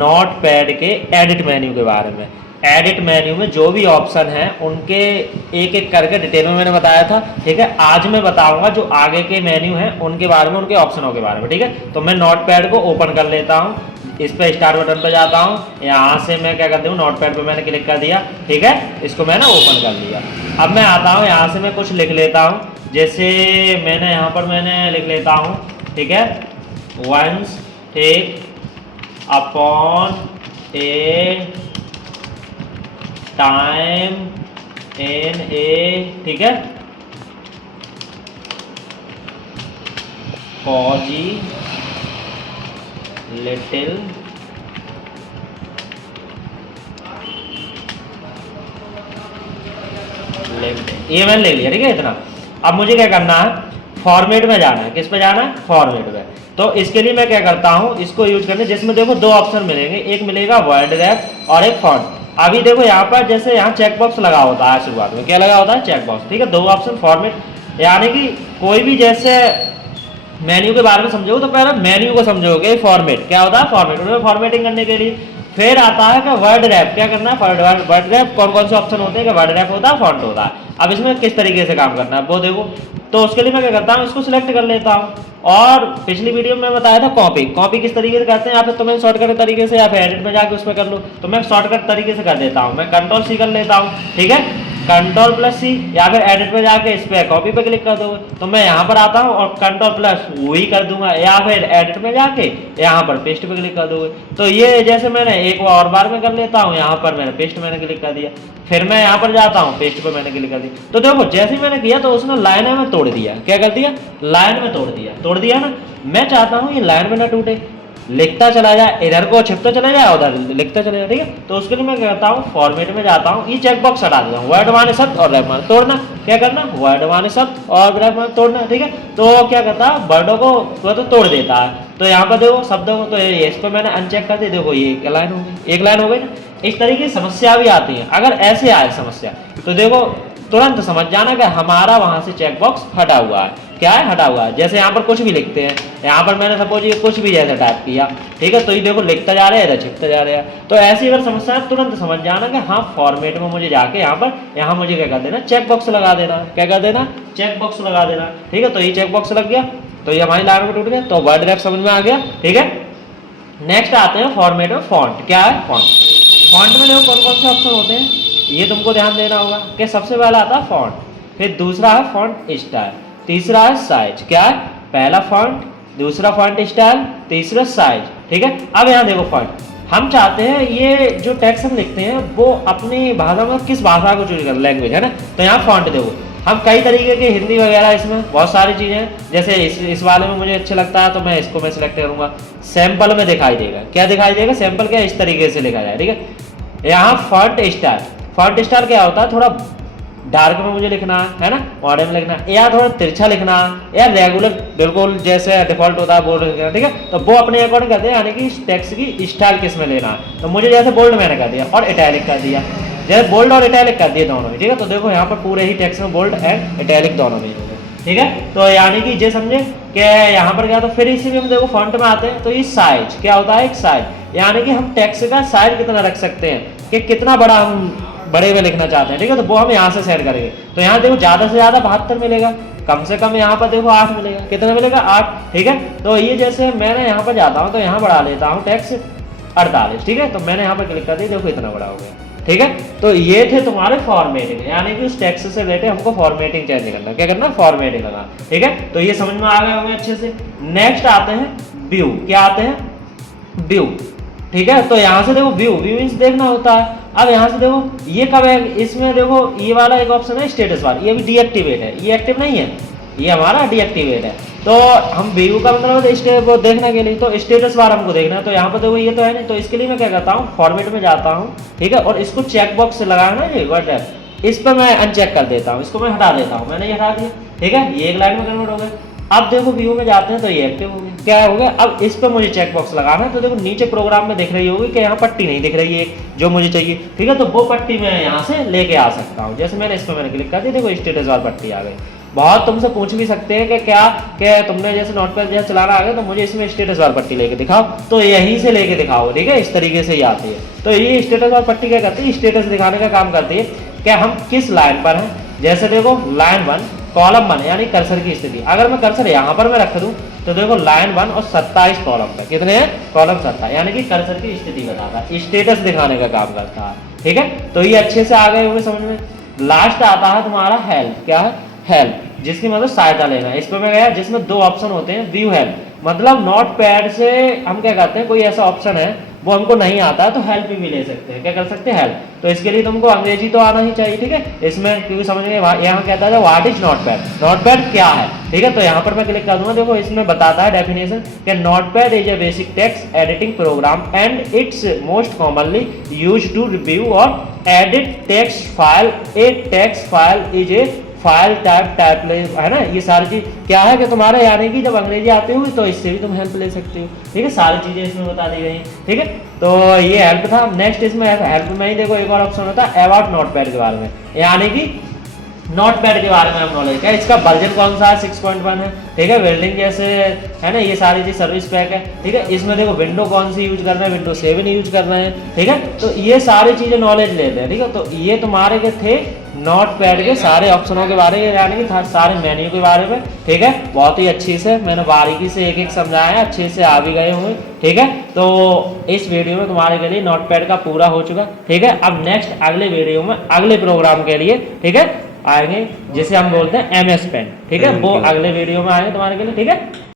Note pad के edit menu के बारे में। एडिट मेन्यू में जो भी ऑप्शन हैं उनके एक एक करके डिटेल में मैंने बताया था, ठीक है। आज मैं बताऊंगा जो आगे के मेन्यू हैं उनके बारे में, उनके ऑप्शनों के बारे में, ठीक है। तो मैं नोट पैड को ओपन कर लेता हूँ, इस पर स्टार्ट बटन पर जाता हूँ, यहाँ से मैं क्या करती हूँ, नोट पैड पर मैंने क्लिक कर दिया, ठीक है। इसको मैंने ओपन कर लिया। अब मैं आता हूँ, यहाँ से मैं कुछ लिख लेता हूँ, जैसे मैंने यहाँ पर मैंने लिख लेता हूँ, ठीक है, once take upon a time in a, ठीक है, कॉजी लिटिल ये मैंने ले लिया, ठीक है इतना। अब मुझे क्या करना है, फॉर्मेट में जाना है। किस पे जाना है, फॉर्मेट में। तो इसके लिए मैं क्या करता हूँ, इसको यूज करने, जिसमें देखो दो ऑप्शन मिलेंगे, एक मिलेगा वर्ड रैप और एक फॉन्ट। अभी देखो यहाँ पर जैसे यहाँ चेकबॉक्स लगा होता है, शुरुआत में क्या लगा होता है, चेकबॉक्स, ठीक है। दो ऑप्शन फॉर्मेट, यानी कि कोई भी जैसे मेन्यू के बारे में समझोगे तो पहले मेन्यू को समझोगे, फॉर्मेट क्या होता है, फॉर्मेट। उनमें फॉर्मेटिंग करने के लिए फिर आता है कि वर्ड रैप, क्या करना है, वर्ड रैप कौन कौन से ऑप्शन होते हैं, कि वर्ड रैप होता है, फॉन्ट होता है। अब इसमें किस तरीके से काम करना है वो देखो। तो उसके लिए मैं क्या करता हूँ, इसको सिलेक्ट कर लेता हूँ। और पिछली वीडियो में बताया था कॉपी किस तरीके से करते हैं, या फिर तो मैं शॉर्टकट तरीके से, या फिर एडिट में जाकर उसमें कर लूँ, तो मैं शॉर्टकट तरीके से कर देता हूँ। मैं कंट्रोल सी कर लेता हूँ, ठीक है, कंट्रोल प्लस सी, या फिर एडिट में जाके इस पर कॉपी पे क्लिक कर दोगे तो मैं यहाँ पर आता हूँ और कंट्रोल प्लस वही कर दूंगा, या फिर एडिट में जाके यहाँ पर पेस्ट पे क्लिक कर दोगे। तो ये जैसे मैंने एक और बार में कर लेता हूँ, यहाँ पर मैंने पेस्ट मैंने क्लिक कर दिया, फिर मैं यहाँ पर जाता हूँ, पेस्ट पे मैंने क्लिक कर दिया। तो देखो जैसे मैंने किया तो उसने लाइन में तोड़ दिया, क्या कर दिया, लाइन में तोड़ दिया ना। मैं चाहता हूँ ये लाइन में ना टूटे, लिखता चला जाए, इधर को छिपता चला जाए, उधर लिखता चला जाए, ठीक है। तो उसके लिए मैं क्या करता हूँ, फॉर्मेट में जाता हूँ, ये चेकबॉक्स हटा देता हूँ, वर्ड माने शब्द और रैप माने तोड़ना, क्या करना, वर्ड माने शब्द और रैप माने तोड़ना, ठीक है। तो क्या करता है, वर्डों को तो तोड़ देता है। तो यहाँ पर देखो शब्दों को, तो इस पर मैंने अनचेक कर दिया, देखो ये एक लाइन हो गई, एक लाइन हो गई ना। इस तरीके की समस्या भी आती है, अगर ऐसे आए समस्या तो देखो तुरंत समझ जाना कि हमारा वहां से चेकबॉक्स हटा हुआ है, क्या है, हटा हुआ है। जैसे यहाँ पर कुछ भी लिखते हैं, यहाँ पर मैंने सपोज ये कुछ भी जैसे टाइप किया, ठीक है, तो ये देखो लिखता जा रहा है, इधर छिपता जा रहा है। तो ऐसी अगर समस्या है तुरंत समझ जाना कि हाँ फॉर्मेट में मुझे जाके यहाँ मुझे क्या कर देना, चेकबॉक्स लगा देना, क्या कर देना, चेकबॉक्स लगा देना, ठीक है। तो ये चेकबॉक्स लग गया, तो ये हमारी लाइन में टूट गया, तो वर्ड रैप समझ में आ गया, ठीक है। नेक्स्ट आते हैं फॉर्मेट में, फॉन्ट, क्या है, फॉन्ट में देखो कौन कौन से ऑप्शन होते हैं, ये तुमको ध्यान देना होगा कि सबसे पहला आता है फॉन्ट, फिर दूसरा है फॉन्ट स्टाइल, तीसरा है साइज, क्या है, पहला फॉन्ट, दूसरा फॉन्ट स्टाइल, तीसरा साइज, ठीक है। अब यहाँ देखो फॉन्ट, हम चाहते हैं ये जो टेक्स्ट हम लिखते हैं वो अपनी भाषा में किस भाषा को चूज कर, लैंग्वेज है ना। तो यहाँ फॉन्ट देखो, हम कई तरीके के हिंदी वगैरह, इसमें बहुत सारी चीज़ें हैं। जैसे इस वाले में मुझे अच्छा लगता है तो मैं इसको मैं सिलेक्ट करूँगा, सैंपल में दिखाई देगा, क्या दिखाई देगा, सैंपल क्या, इस तरीके से लिखा जाए, ठीक है। यहाँ फॉन्ट स्टाइल क्या होता है, थोड़ा डार्क में मुझे लिखना है ना, मॉडर्न में लिखना है, या थोड़ा तिरछा लिखना है, या रेगुलर बिल्कुल जैसे डिफॉल्ट होता है बोल्ड लिखना, ठीक है। तो वो अपने अकॉर्डिंग करते हैं, यानी कि टेक्स्ट की स्टाइल किस में लेना है। तो मुझे जैसे बोल्ड मैंने कर दिया और इटैलिक कर दिया, जैसे बोल्ड और इटैलिक कर दिए दोनों में, ठीक है। तो देखो यहाँ पर पूरे ही टेक्स्ट में बोल्ड एंड इटैलिक दोनों में, ठीक है। तो यानी कि ये समझे कि यहाँ पर क्या, तो फिर इसी में हम देखो फॉन्ट में आते हैं, तो ये साइज क्या होता है, एक साइज, यानी कि हम टेक्स्ट का साइज कितना रख सकते हैं, कि कितना बड़ा हम बड़े में लिखना चाहते हैं, ठीक है। तो वो हम यहाँ से सेट करेंगे। तो यहाँ देखो ज़्यादा से ज़्यादा 72 मिलेगा, कम से कम यहाँ पर देखो 8 मिलेगा, कितना मिलेगा, 8, ठीक है। तो ये जैसे मैंने यहाँ पर जाता हूँ तो यहाँ बढ़ा लेता हूँ टेक्स्ट 48, ठीक है। तो मैंने यहाँ पर क्लिक कर दिया, देखो इतना बड़ा हो गया, ठीक है। तो ये थे तुम्हारे फॉर्मेटिंग, यानी कि उस टेक्स्ट से रिलेटेड हमको फॉर्मेटिंग चेंज करना, क्या करना, फॉर्मेटिंग करना, ठीक है। तो ये समझ में आ गए होंगे अच्छे से। नेक्स्ट आते हैं व्यू, क्या आते हैं, व्यू, ठीक है। तो यहाँ से देखो व्यू मीन्स देखना होता है। अब यहाँ से देखो ये कब है, इसमें देखो ये वाला एक ऑप्शन है स्टेटस बार, ये भी डीएक्टिवेट है, ये एक्टिव नहीं है, ये हमारा डीएक्टिवेट है। तो हम व्यू का मतलब वो देखने के लिए, तो स्टेटस बार हमको देखना है। तो यहाँ पर देखो ये तो है नहीं, तो इसके लिए मैं क्या करता हूँ, फॉर्मेट में जाता हूँ, ठीक है, और इसको चेकबॉक्स से लगाना है, वर्ड रैप, इस पर मैं अनचेक कर देता हूँ, इसको मैं हटा देता हूँ, मैंने ये हटा दिया, ठीक है। ये एक लाइन में कन्वर्ट हो गया। अब देखो व्यू में जाते हैं तो ये एक्टिव हो गया, क्या हो गया। अब इस पर मुझे चेकबॉक्स लगाना है, तो देखो नीचे प्रोग्राम में दिख रही होगी कि यहाँ पट्टी नहीं दिख रही है जो मुझे चाहिए, ठीक है। तो वो पट्टी मैं यहाँ से लेके आ सकता हूँ, जैसे मैंने इस पर मैंने क्लिक कर दी, देखो स्टेटस वाली पट्टी आ गई। बहुत तुमसे पूछ भी सकते हैं कि क्या तुमने जैसे नोटपैड जैसे चलाना आ गया तो मुझे इसमें स्टेटस बार पट्टी लेके दिखाओ, तो यहीं से लेके दिखाओ, ठीक है, इस तरीके से ही आती है। तो ये स्टेटस बार पट्टी क्या करती है, स्टेटस दिखाने का काम करती है, क्या हम किस लाइन पर हैं। जैसे देखो लाइन 1 कॉलम 1 यानी कर्सर की स्थिति, अगर मैं कर्सर यहाँ पर मैं रख दूं तो देखो लाइन 1 और 27 कॉलम पे कितने हैं, कॉलम 27, यानी कि कर्सर की स्थिति बताता है, स्टेटस दिखाने का काम करता है, ठीक है। तो ये अच्छे से आ गए होंगे समझ में। लास्ट आता है तुम्हारा हेल्प, क्या है, हेल्प, जिसकी मतलब सहायता लेना। इस पर मैं गया जिसमें 2 ऑप्शन होते हैं, व्यू हेल्प, मतलब नोट पैड से हम क्या करते हैं, कोई ऐसा ऑप्शन है वो हमको नहीं आता है तो हेल्प भी ले सकते हैं, क्या कर सकते हैं, हेल्प। तो इसके लिए तुमको अंग्रेजी तो आना ही चाहिए, ठीक है, इसमें क्योंकि समझ में यहाँ कहता है व्हाट इज नोटपैड, नोटपैड क्या है, ठीक है। तो यहाँ पर मैं क्लिक कर दूंगा, देखो इसमें बताता है डेफिनेशन कि notepad is a basic text editing program and it's most commonly used to review और edit text file. A text file is a file type है ना, ये सारी चीज क्या है कि तुम्हारे यानी कि जब अंग्रेजी आती हुई तो इससे भी तुम हेल्प ले सकते हो, ठीक है, सारी चीजें इसमें बता दी गई, ठीक है। तो ये हेल्प था। नेक्स्ट इसमें हेल्प में ही देखो एक और ऑप्शन होता है अबाउट नोटपैड के बारे में, यानी कि नोटपैड के बारे में हम नॉलेज क्या, इसका वर्जन कौन सा है, 6.1 है, ठीक है, वेल्डिंग जैसे है ना, ये सारी चीज सर्विस पैक है, ठीक है। इसमें देखो विंडो कौन सी यूज करना है, विंडो 7 यूज करना है, ठीक है। तो ये सारी चीजें नॉलेज लेते हैं, ठीक है। तो ये तुम्हारे के थे नोटपैड के सारे ऑप्शनों के बारे में, यानी कि सारे मेन्यू के बारे में, ठीक है। बहुत ही अच्छी से मैंने बारीकी से एक एक समझाया है, अच्छे से आ भी गए होंगे, ठीक है। तो इस वीडियो में तुम्हारे के लिए नोटपैड का पूरा हो चुका, ठीक है। अब नेक्स्ट अगले वीडियो में अगले प्रोग्राम के लिए, ठीक है, आएंगे जिसे हम बोलते हैं MS पेन, ठीक है, वो अगले वीडियो में आएंगे तुम्हारे के लिए, ठीक है।